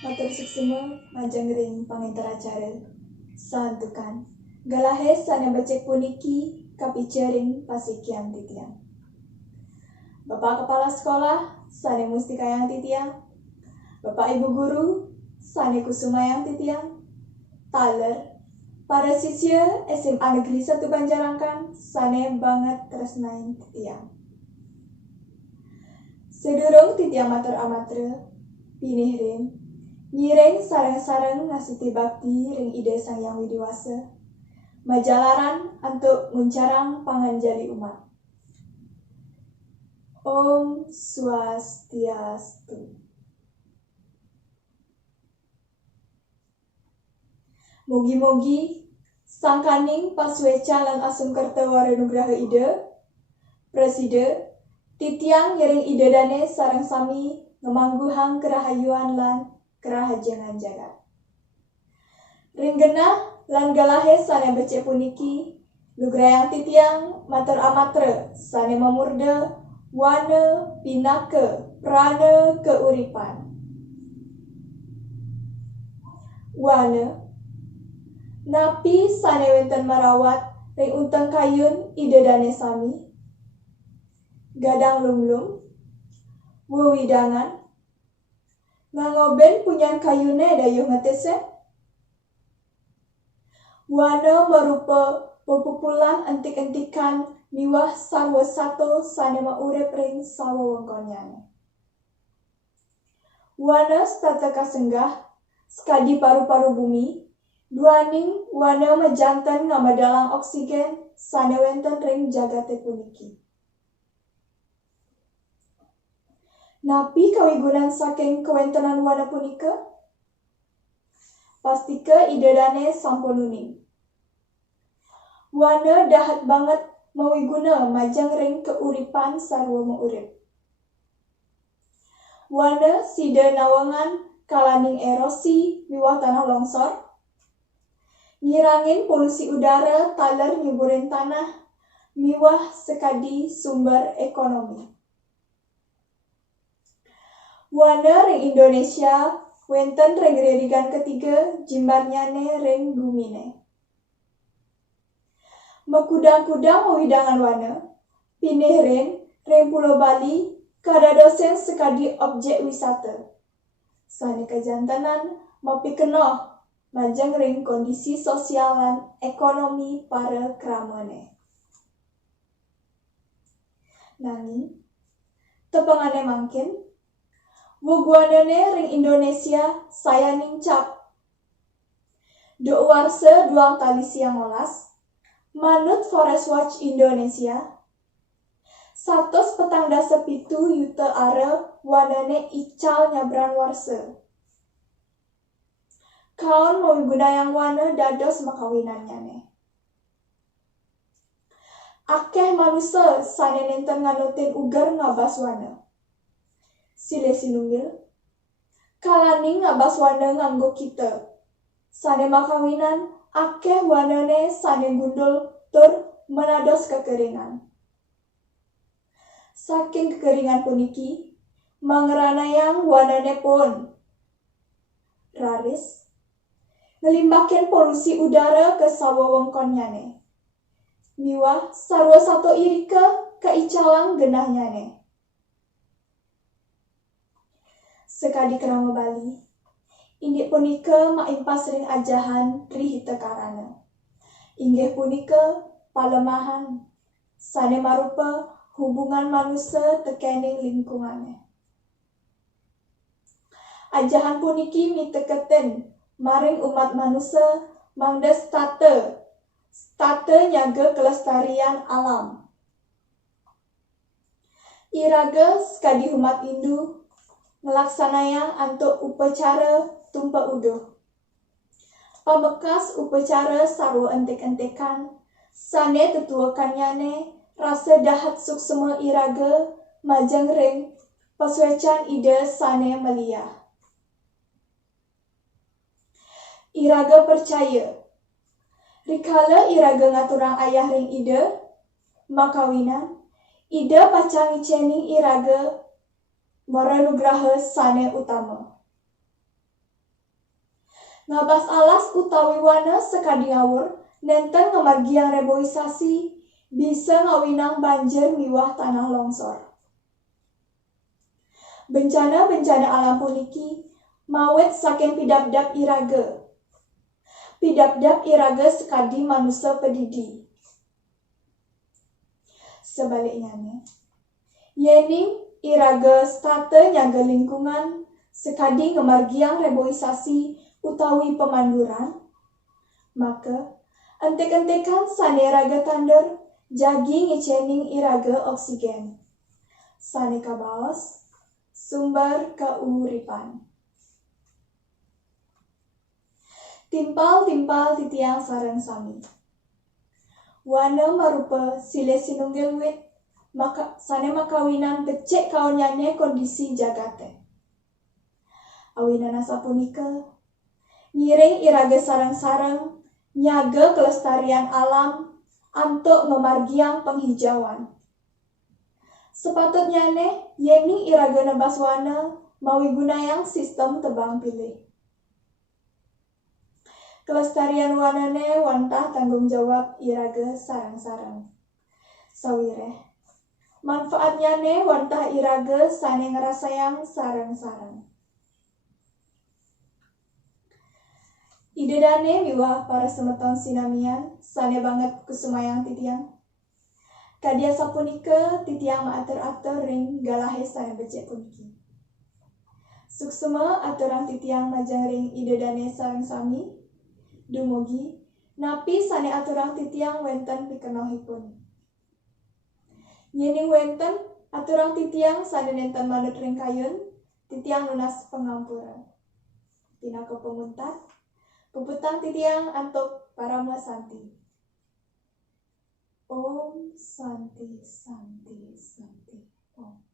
Matur suksema majang ring panginteracara santukan. Galahe sana becek puniki kapicaring pasikian titiang. Bapak Kepala Sekolah, sane mustika yang titiang. Bapak Ibu Guru, sane kusuma yang titiang. Taler, para siswa SMA Negeri 1 Banjarangkan, sane banget tresnain titiang. Sedurung titiang matur amatre, pinih ring, nyireng sareng-sareng ngasiti bakti ring ide sang yang widiwasa. Majalaran untuk nguncarang panganjali umat. Om Swastiastu. Mugi-mugi sangkaning pasweca lan asum kerta warenugraha ide, preside, titiang ngiring ide dane sareng sami ngemangguhang kerahayuan lan kerahajengan jagat. Ringgenah lan galahe sane becek puniki, lugrayang titiang matur amatre sane memurde wana pinake prana keuripan. Wana napi sane wenten marawat ring unteng kayun ide dane sami. Gadang lumlum, wewidangan, ngangoben punyan kayune dayuh ngetese. Wana merupa pepupulan entik-entikan miwah sarwa sato sane maurip ring sawa wengkonyane. Wana stata kasenggah skadi paru-paru bumi, duaning wana mejanten ngamadalang oksigen sane wenten ring jagate puniki. Napi kawigunan saking kewentenan wana punika? Pastike ide dane sampun nuning. Wana dahat banget mawiguna majang ring keuripan sarwa maurip. Wana sida nawangan kalaning erosi miwah tanah longsor, ngirangin polusi udara taler nyuburin tanah miwah sekadi sumber ekonomi. Wana ring Indonesia wenten ring ririgan ketiga jimbarnyane ring bumine. Mekudang-kudang wewidangan wana, pinih ring Pulau Bali kadadosen sekadi objek wisata. Sane kajantanan mapikenoh majang ring kondisi sosial lan ekonomi para kramane. Nanging tepangane mangkin wugwanane ring Indonesia saya nincap. Do warse duang tali siang olas, manut Forest Watch Indonesia, 147 yuta are wanane ical nyabran warse. Kaon mawiguna wana dados makawinannyane. Akeh manusia sane nenten nganutin ugar ngabas wana. Sile sinunggil, kalaning ngabas wana nganggo kita. Sane makawinan, akeh wanane sane gundul tur menados kekeringan. Saking kekeringan puniki, mangeranayang wanane pun raris, ngelimbakin polusi udara ke sawa wengkonyane. Miwah sarwa sato irika keicalang genahnyane. Sekadi kerama Bali, inggih punika maimpas ring ajahan rihita karana. Inggih punika palemahan sane marupa hubungan manusia tekening lingkungannya. Ajahan puniki miteketen maring umat manusia mangda state nyaga kelestarian alam. Iraga sekadi umat Hindu ngelaksanayang antuk upacara tumpa uduh. Pabekas upacara sarwa entek-entekan, sane tetuakanyane rasa dahat suksema iraga majang ring paswecan ide sane melia. Iraga percaya, rikala iraga ngaturang ayah ring ide, makawinan, ide pacang icening iraga Maranugraha sane utama. ngabas alas utawi wana sekadi ngawur, nenten ngamargiang reboisasi, bisa ngawinang banjir miwah tanah longsor. Bencana-bencana alam puniki mawet saking pidabdab iraga. Pidabdab iraga sekadi manusia pedidi. Sebaliknya, yening iraga state nyaga lingkungan sekadi ngemargiang reboisasi utawi pemanduran, maka entek-entekan sane iraga tander jagi ngecening iraga oksigen. Sane kabaos sumber keuripan. Timpal-timpal titiang sareng sami. Wana marupa sile sinunggil wit, maka sane makawinan becek kaonyane kondisi jagate. Awinana sapunika, ngiring iraga sareng-sareng, nyaga kelestarian alam, antuk memargiang penghijauan. Sepatutnya yening iraga nebas wana mawi gunayang sistem tebang pilih. Kelestarian wanane wantah tanggung jawab iraga sarang-sarang. Sawireh, manfaatnya wantah iraga sane ngerasayang sarang-sarang. Idedane miwah para semeton sinamian sane banget kusumayang titiang. Kadia sapunika titiang maatur-atur ring galahe sane becek puniki. Suksema aturan titiang majang ring idedane sareng sami, dumugi napi sane aturan titiang wenten pikenohipun. Yening wenten aturan titiang sane nenten manut ring kayun, titiang lunas pengampuran. Pinaka pemuntat, puputang titiang antuk parama santi. Om Santi Santi Santi Om.